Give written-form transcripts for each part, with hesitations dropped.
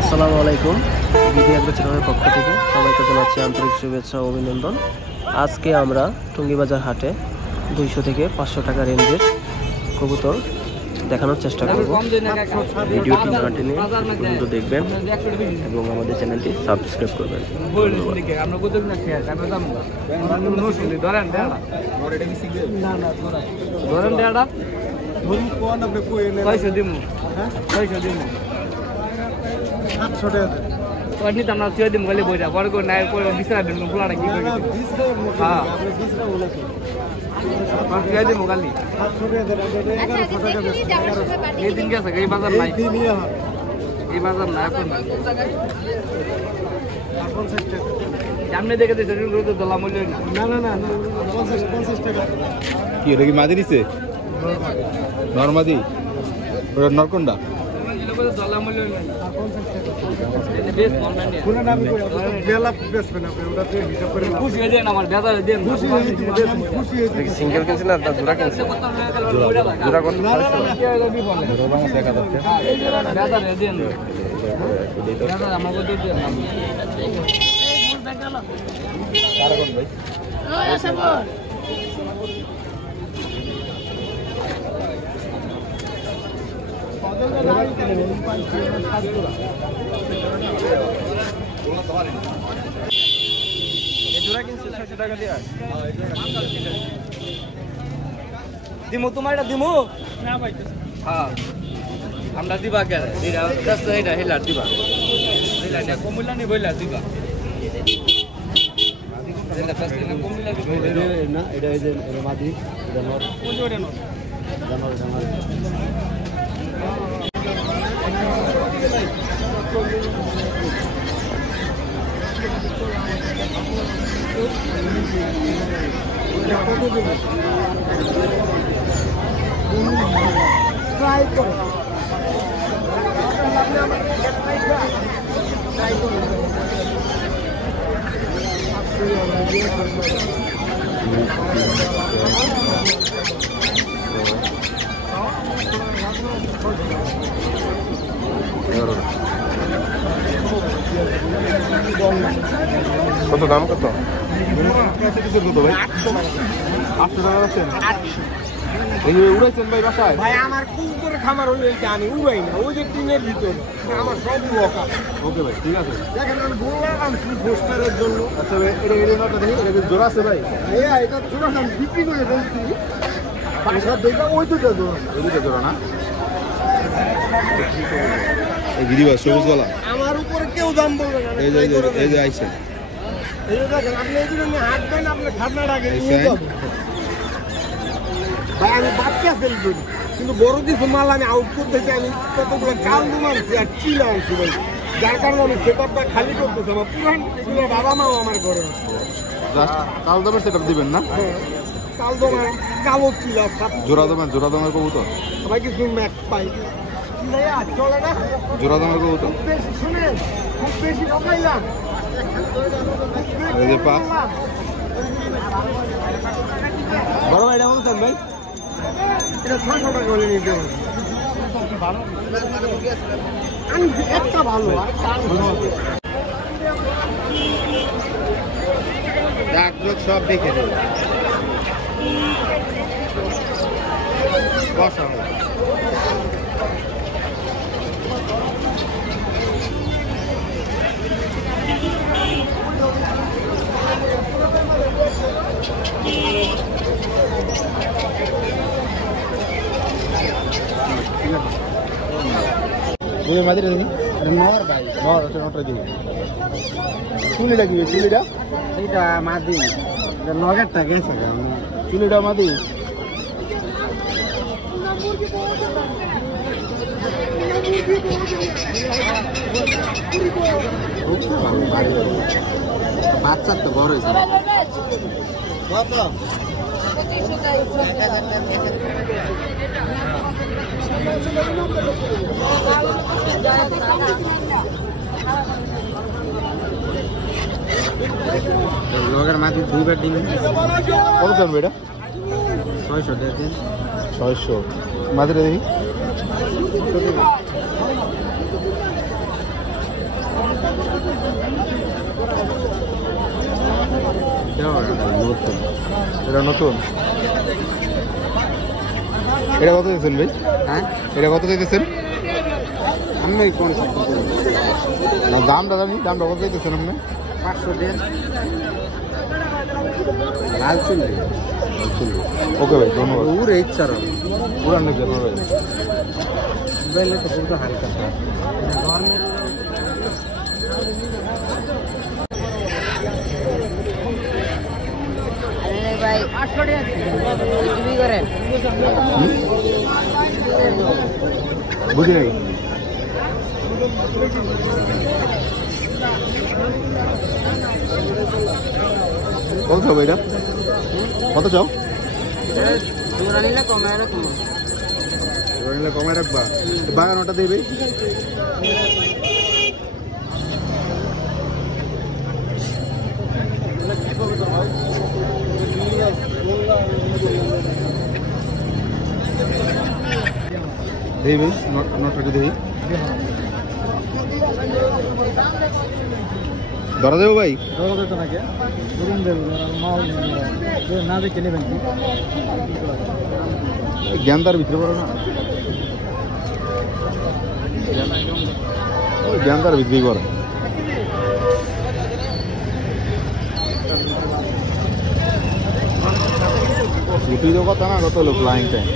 আসসালামু আলাইকুম। BD agro চ্যানেলের পক্ষ থেকে সবাইকে জানাচ্ছি আন্তরিক শুভেচ্ছা ও অভিনন্দন। আজকে আমরা টুঙ্গিবাজার হাটে 200 থেকে 500 টাকা রেঞ্জের কবুতর দেখানোর চেষ্টা করব। ভিডিওটি না টেনে পর্যন্ত দেখবেন এবং আমাদের চ্যানেলটি সাবস্ক্রাইব করবেন। কি এটা কি মাদি নিছে নরমাদি ওটা নরকন্ডা সিঙ্গেল কিনছে না জোড়া কিনছে? জোড়া কত? দিমু তোমার এটা দিমু না ভাই। হ্যাঁ আমরা দিবা কে এটা জাস্ট এটা হেলার দিবা হেলা না কমলা নি বইলা দিবা এটা জাস্ট না কমলা দিবা না এটা এই যে মাদি এটা নর কোন ওটা নর জামার জামার ট্রাই করো কত দাম কত? উড়াইছেন ভাই বাসায়? ভাই আমার কুকুর খামার হলে আমি উড়াই না, ওই যে টিনের ভিতরে আমার সব ওকা। ওকে ভাই ঠিক আছে। দেখেন আমি বললাম পোস্টারের জন্য। আচ্ছা ভাই এটা দেখি এটা জোড়া আছে ভাই? এটা জোড়া আমি বিক্রি করে বলছি বাসার দেখে ওই দুটো জোড়া। ওই দুটো জোড়া না? এই গিরিবা সবুজওয়ালা আমার উপরে কেউ দাম বলবে না। এই যে আইছে এই যে দেখেন আপনি এই জন্য হাঁটবেন, আপনার খাটনার আগে নিয়ে যাবেন ভাই। আমি বাচ্চা ফেলবো কিন্তু বড় কিছু মাল আমি আউট করতে আমি কতগুলো কালদু মারছি আর চিলা আনছি ভাই, যার কারণে আমি সেটআপটা খালি করতেছি। আমার পুরান এগুলো বাবা মাও আমার ঘরে কাল দামের সেটআপ দিবেন না? কালদমা কালো চিলা জোড়া দামের কবুতর সবাই কিছু ম্যাক পাই চলে না। জোড়া দামের কবুতর বেশি শুনেন, খুব বেশি ঠকাইলাম। এই যে পা বড় ভাই এটা বলছেন ভাই, এটা 600 টাকা হলে নিতে হবে। আমি একটা ভালো আর সব দেখে দেবে মাদিরা দেখি নর ভাই, নর আছে, নটা দিবি। চুলিটা কি চুলিটা? এইটা মাদি, নগেরটা গেছে চুলিটা মাদি। বাচ্চা তো বড় হয়েছে। লোকের মাঝে দুইবার দিবেন। কত চান এটা? 600 দিয়ে দিন। 600 মাঝে দেখি। এটা নতুন, এটা কত দিয়েছেন ভাই? হ্যাঁ, এটা কত দিতেছেন? আমি কোন দামটা জানি, দামটা কত দিতেছেন আপনি? 500 দিন। লাল চুল্লি, ওকে ভাই, ধন্যবাদ। ওর ইচ্ছা পুরান নাকি আপনার ভাই? মোবাইলে তো পুরো হালকা ভাই 800 টাকা বিক্রি করেন। বুঝি নাই। কত চাও এটা? কত চাও? জোড়া নিলে কমায় রাখবো। জোড়া নিলে কমায় রাখবা। বাগান ওটা দেবে। দেবে নটাকে দেই। ধরা দেবো ভাই? ধরা দেবো নাকি? রুম দেবো না, দেখে নেবেন কি জ্ঞানদার ভিতরে পড়ো না, জ্ঞানদার ভিতরেই করো। ছুটি তো কথা না, কত হলো ফ্লাইং টাইম?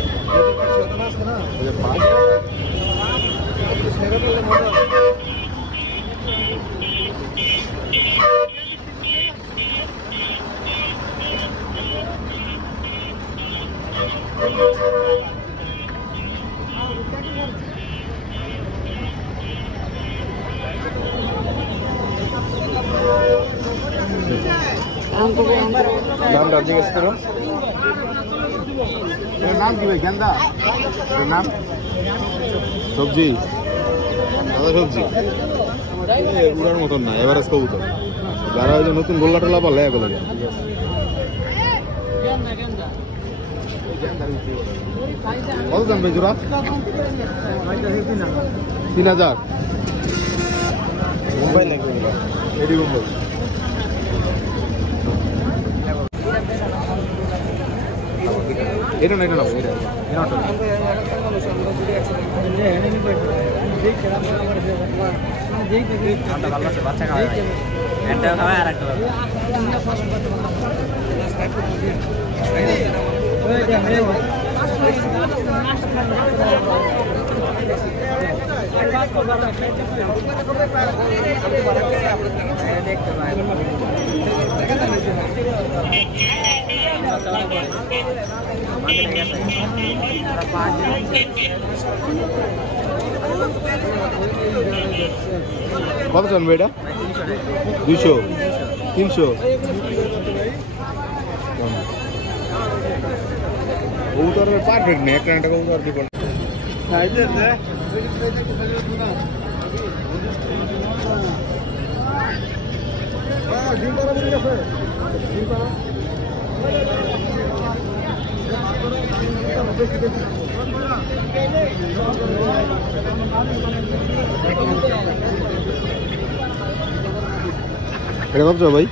দামটা জিজ্ঞেস করো। এর নাম কি ভাই? গেন্দা? এর নাম সবজি, সাদা সবজি, উড়ার মতন না, এভারেজ কবুতর। যারা ওই যে নতুন গোল্লা টোলা পালে এগুলো কত দাম ভাই জোড়া? 3000। মুম্বাই নাকি? এডি মুম্বাই। এটা না, এটা না, এটা বাচ্চা খাওয়া আর একটা কত চান ভাই এটা? 200, 300। কবুতরের পারফেক্ট নেই, একটা একটা কবুতর কি বলে সাইজ আছে। ডিম পাড়া বলে গেছে, ডিম পাড়া এটা কত ভাই?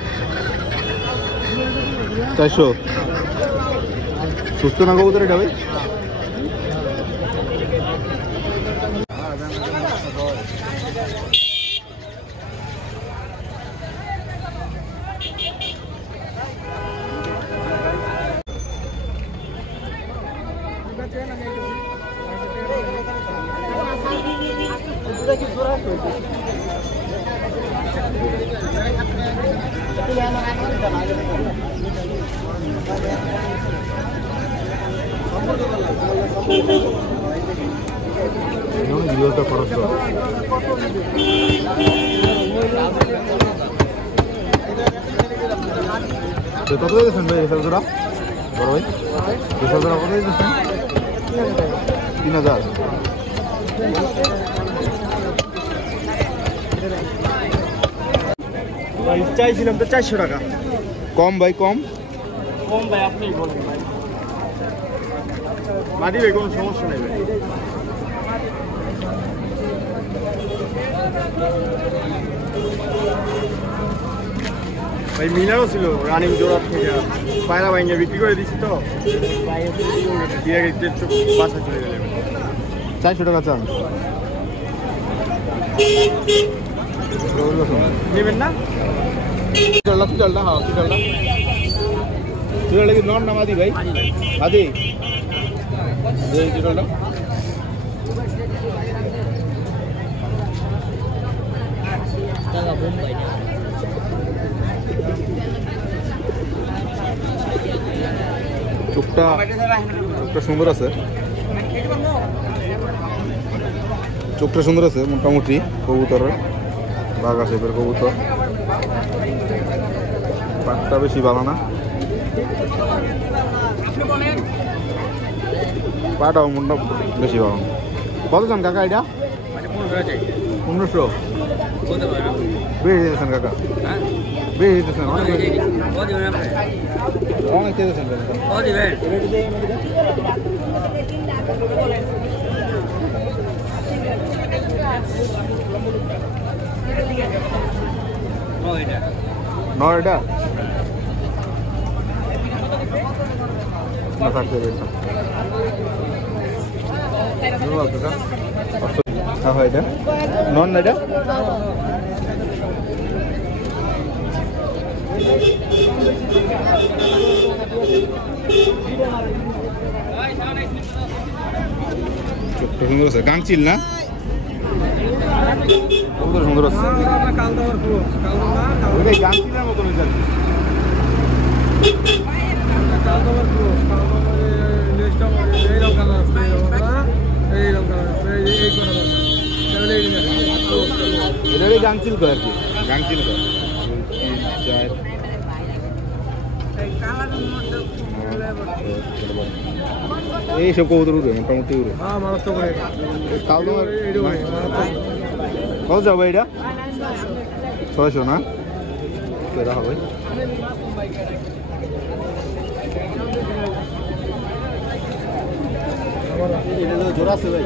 400। সুস্থ না কবুতর এটা ভাই? ভিডিওটা খরচ কত দিয়েছেন ভাই? রেসালজোড়া বড় ভাই, রেসালজোড়া কত দিয়েছেন? 3000। চাইছিলাম তো 400 টাকা কম ভাই, কম কম ভাই, আপনি বলেন ভাই। মাদি ভাই কোনো সমস্যা নেই ভাই। ভাই মিলারও ছিল রানিং জোড়ার থেকে পায়রা ভাইঙ্গে বিক্রি করে দিচ্ছি তো বাসা চলে গেলে 400 টাকা চান নেবেন না চলটা হ্যাঁ চলটা কি নন না মাদি ভাই মাদি চলটা চোখটা সুন্দর আছে মোটামুটি কবুতরের বাঘা শেপের কবুতর পাটটা বেশি ভালো না পাটাও মুন্ডা বেশি ভালো না কত চান কাকা এটা 1500 বেশি দিতেছেন কাকা বেশি দিতেছেন অনেক দিতেছেন নয়টা না থাকতে বেটা হ্যাঁ এটা নন না এটা সুন্দর আছে গাংচিল না সুন্দর আছে গাংচিলের মতন এটারই গাংচিল কয় আর কি গাংচিল কয় 2 3 4 এইসব কবুতর উঠবে মোটামুটি উঠবে কত যাবো এটা 600 না কেরা হবে জোড়া আছে ভাই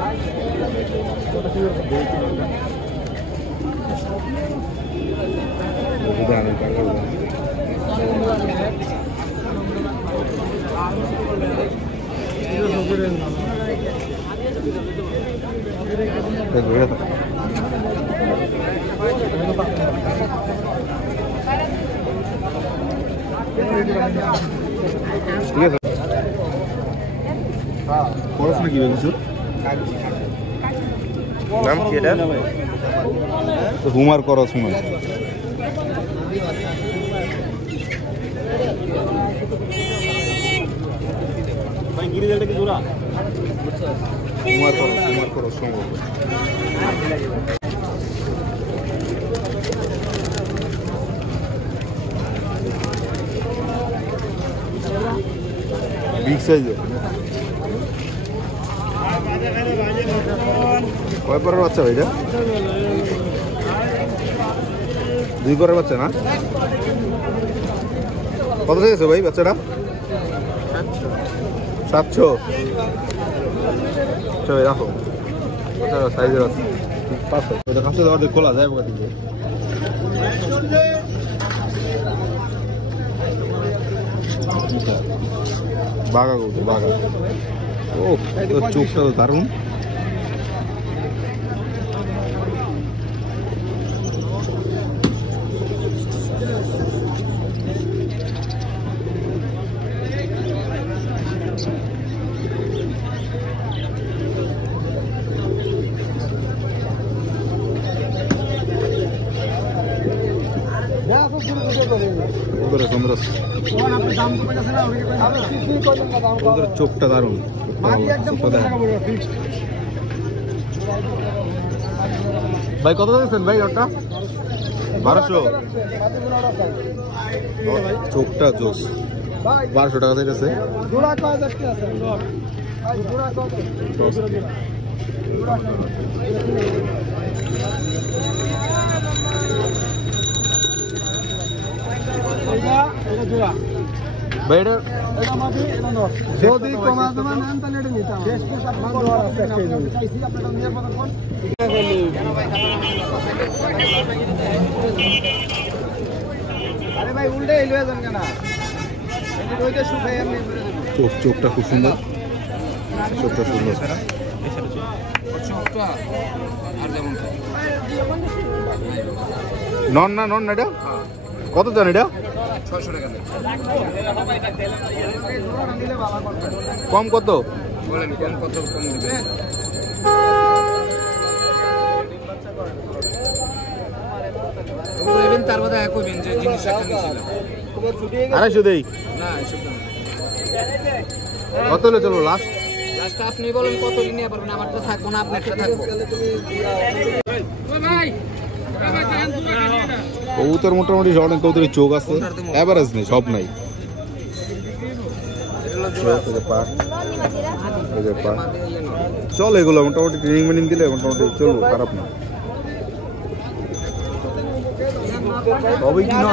ঠিক আছে পড়াশোনা কি কিছু নাম কি এটা হুমার করস হুমার ভাই গিরিজালটা কি জোড়া হুমার করস সম্ভব বিগ সাইজ কয় পরের বাচ্চা ভাইটা 2 পরের বাচ্চা না কত চাইছে ভাই বাচ্চাটা 700 চলো রাখো সাইজের আছে এটা কাছে দেওয়ার খোলা যায় বোকা দিকে বাঘা করতো বাঘা ও চোখটা তো দারুণ চোখটা দারুন ভাই কত দিয়েছেন ভাই ওটা 1200 চোখটা জোস 1200 টাকা দিয়েছে যদি কমা জমা নাম তাহলে এটা নিতাম আরে ভাই চোখটা খুব সুন্দর, চোখটা সুন্দর। নন না নন না এটা কত জান এটা? 600 টাকা। কম কত বলেন? কম কত? কম দিবেন? বলবেন তার কথা কইবেন যে জিনিস একটা নিছিল। 250 দেই না, এসব কত হলে চলো লাস্ট? লাস্ট আপনি বলেন কত নিয়ে পারবেন, আমার তো থাকবো না, আপনার একটা থাকবো। কবুতর মোটামুটি অনেক কবুতরের চোখ আছে, এভারেজ নেই, সব নাই। চল এগুলো মোটামুটি ট্রেনিং মেনিং দিলে মোটামুটি চলবো, খারাপ না। তবে কি না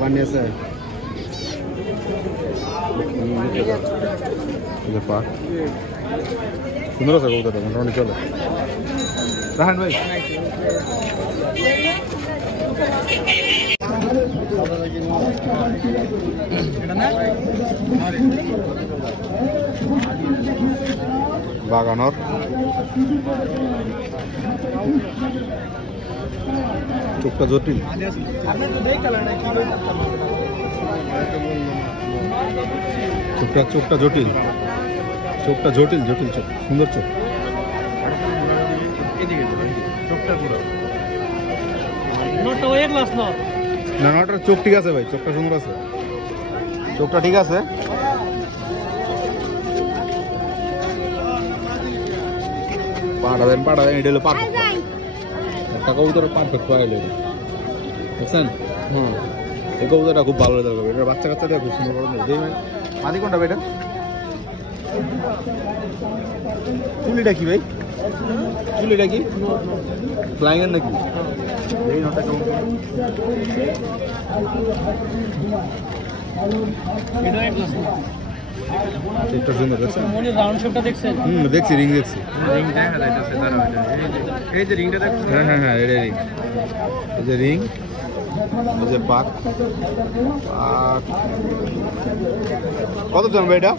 পানি আছে সুন্দর আছে কবুতরটা, মোটামুটি চলে। রাহান ভাই বাগানর চোখটা জটিল, চোখটা জটিল, চোখটা জটিল জটিল চোখ, সুন্দর চোখ। না নটার চোখ ঠিক আছে ভাই, চোখটা সুন্দর আছে, চোখটা ঠিক আছে। পাঠাবেন এটা হলো পারফেক্ট, একটা কবুতর পারফেক্ট পাইলে বুঝছেন। এই কবুতরটা খুব ভালো লাগবে, এটা বাচ্চা কাচ্চাটা খুব সুন্দর করে দেয়। মাদি কোনটা ভাই? এটা চুলিটা কি ভাই? চুলিটা কি ফ্লাইং এর নাকি? এই নটা কেমন? এটা সুন্দর দেখছেন? রাউন্ড শেপটা দেখছেন? দেখছি, রিং দেখছি। রিং দেখা যাইতেছে, দাঁড়াও এই যে রিংটা দেখছেন? হ্যাঁ এটা রিং, এই যে রিং, এই যে পাক। কত জন ভাই এটা?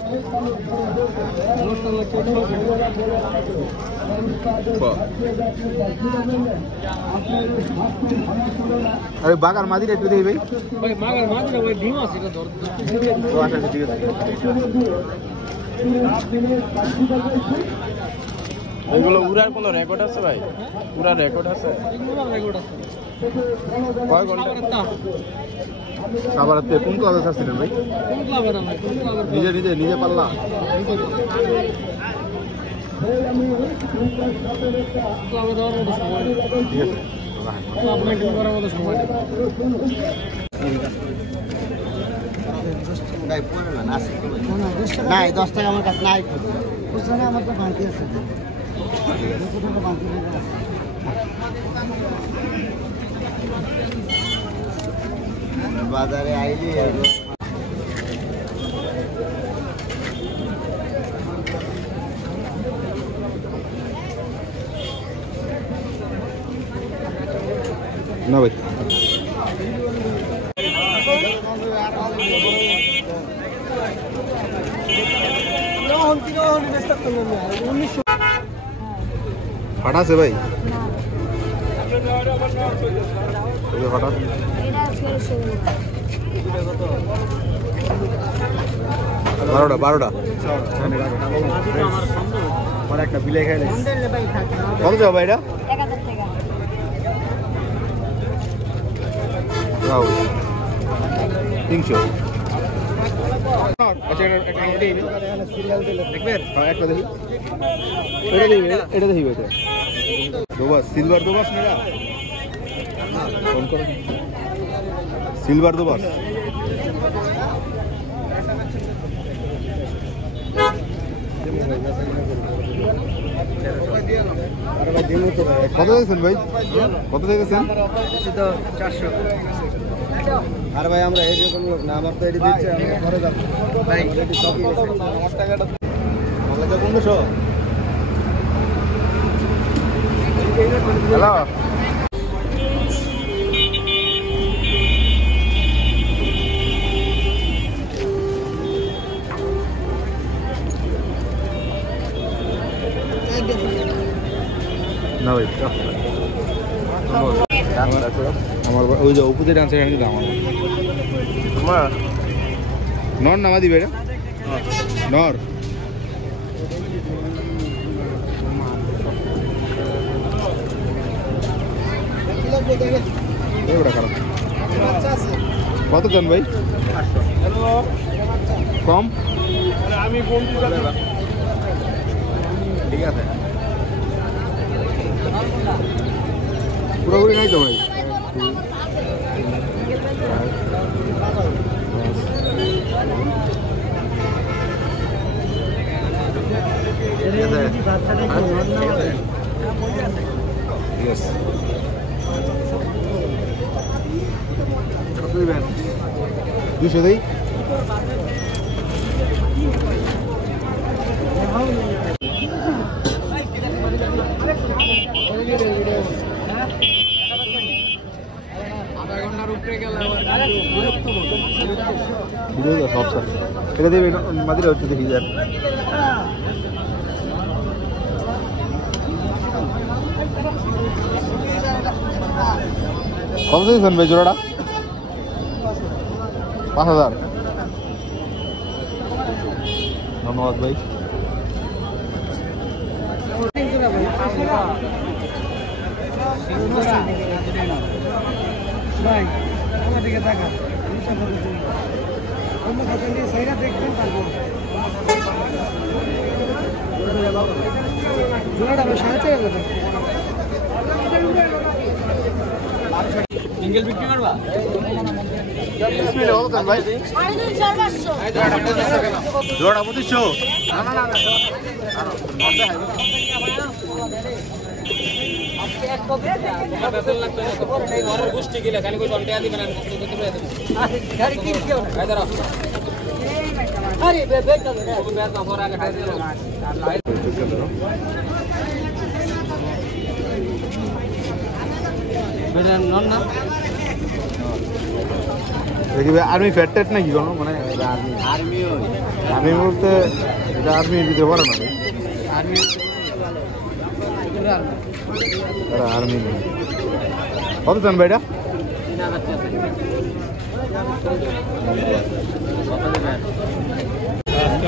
আরে বাগার মাদিটা একটু দেখি ভাই। বাগার মাদিটা ওই ডিম আছে, এটা ধর। আচ্ছা ঠিক আছে। এগুলো উড়ার কোনো রেকর্ড আছে ভাই? উড়ার রেকর্ড আছে? রেকর্ড আছে। কয় ঘন্টা? সাবারাতে কোন ক্লাবে আসছিলেন ভাই? কোন ক্লাবে না ভাই? কোন ক্লাবে? নিজে পাল্লা। ক্লাবে দেওয়ার মতো সময় নেই। ঠিক আছে, ক্লাব মেইনটেইন করার মতো সময় নেই। নাই 10 টাকা আমার কাছে নাই, বুঝছেন? আমার তো বাকি আছে, বাজারে আইলি না ভাই। ফাটা আছে ভাই? ফাটা 12টা একটা বিলে খাইলে কত যাবো ভাই? এটা 300। আচ্ছা দেখবেন? একটা দেখি, এটা দেখি ভাই। দোবাস, সিলভার দোবাস মেরা ফোন করো, সিলভার দোবাস। কত চাইছেন ভাই? কত চাইছেন? তো 400। আর ভাই আমরা এইরকম লোক না, আমার তো এটি দিচ্ছে ঘরে যাবো ভাই আমার টাকাটা 1500। হ্যালো না ভাই আমার ওই যে উপরে ডান্সের এখানে দাম আমার নর নামা দিবে এটা নর কত জন ভাই? কম আমি ফোন ঠিক আছে পুরোপুরি নাই তো ভাই? দুশো দিই সব স্যার এটা দেবে মাদিরা হচ্ছে দেখি যান কত দিয়েছেন ভাই জোড়াটা? 5000। ধন্যবাদ ভাই। ভাই আমার দিকে তাকা, অন্য কথা নিয়ে সেইটা দেখবেন, তারপর জোড়াটা 4.5 সিঙ্গেল বিক্রি করবা? ভাই জোড়াটা 2500। আর্মি ফ্যাট ট্যাট নাকি কোনো মানে আর্মি বলতে এটা আর্মি দিতে পারে না আর্মি কত চান ভাই এটা?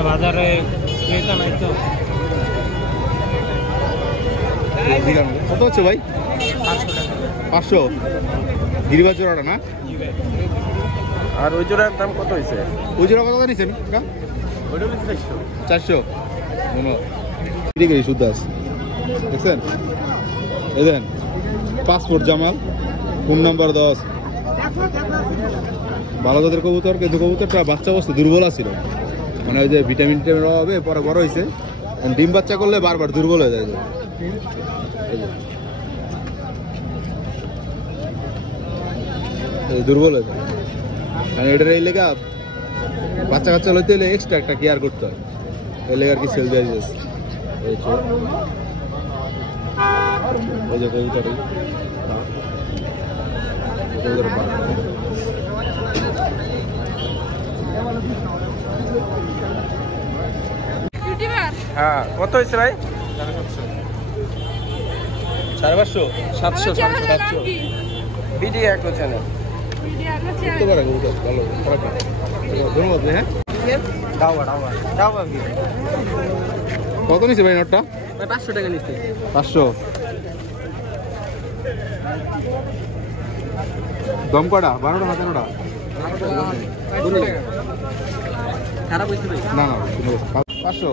বাজারে নাই তো। কত হচ্ছে ভাই? 500 গিরিবাজ জোড়াটা না? আর ওই জোড়ার দাম কত হয়েছে? ওই জোড়া কত নিচ্ছেন? 400। শুদ্ধ আছে দেখছেন? এই দেন পাসপোর্ট জামাল, ফোন নাম্বার 10। ভালো জাতের কবুতর, কিন্তু কবুতরটা বাচ্চা অবস্থায় দুর্বল আছিল, মানে ওই যে ভিটামিন টিটামিন অভাবে পরে বড় হয়েছে, ডিম বাচ্চা করলে বারবার দুর্বল হয়ে যায়। দুর্বল হয়ে যায়, মানে এটার এই লেগা বাচ্চা কাচ্চা লইতে হলে এক্সট্রা একটা কেয়ার করতে হয়, এই লেগে আর কি সেল যায়। ওই যে কবুতর হ্যাঁ কত হয়েছে ভাই? 550 700 700 বিডি একটা চ্যানেল। ধন্যবাদ ভাই। হ্যাঁ কত নিচ্ছে ভাই নোটটা? 500 টাকা নিচ্ছে। 500 দম কটা? 12টা না 13টা? খারাপ হয়েছে ভাই? না না 500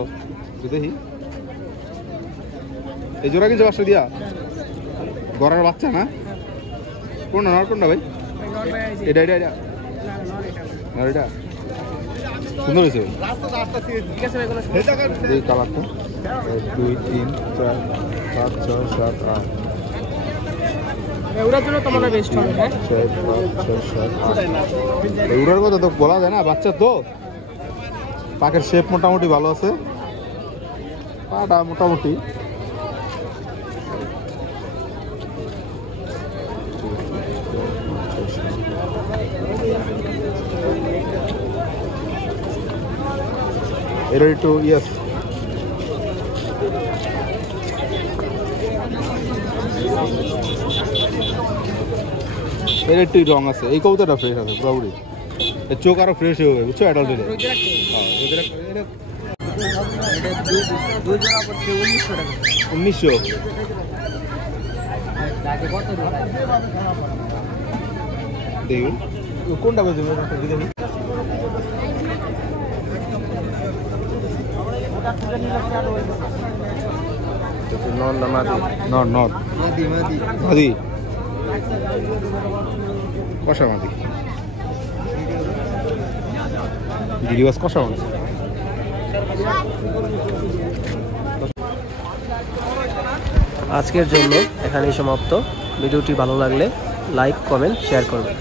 দেখি। এই জোড়া কিনছে 500 দিয়া? গড়ার বাচ্চা না? কোনটা নর কোনটা ভাই? এটা এটা এটা এটা সুন্দর হয়েছে রাস্তা রাস্তা ঠিক আছে ভাই, কোনো এই জায়গায় এই কালারটা 1 2 3 4 5 6 7 8 ওরার জন্য তোমার বেস্ট হবে। হ্যাঁ 6 5 6 7 8 এগুলোর কথা তো বলা যায় না, বাচ্চা তো পাকের শেপ মোটামুটি ভালো আছে, পাটা মোটামুটি এটা একটু ইয়েস এর একটু রং আছে, এই কবুতরটা ফ্রেশ আছে পুরোপুরি, এর চোখ আরো ফ্রেশ হয়ে যাবে বুঝছো অ্যাডাল্ট হলে। দুই জোড়া পড়ছে 1900 টাকা। 1900 তাকে কত টাকা? দেখি কোনটা বলছি দেখি নন না মাদি? নট নট মাদি মাদি মাদি কষা মাদি গিরিবাস কষা মাদি। আজকের জন্য এখানেই সমাপ্ত। ভিডিওটি ভালো লাগলে লাইক কমেন্ট শেয়ার করবেন।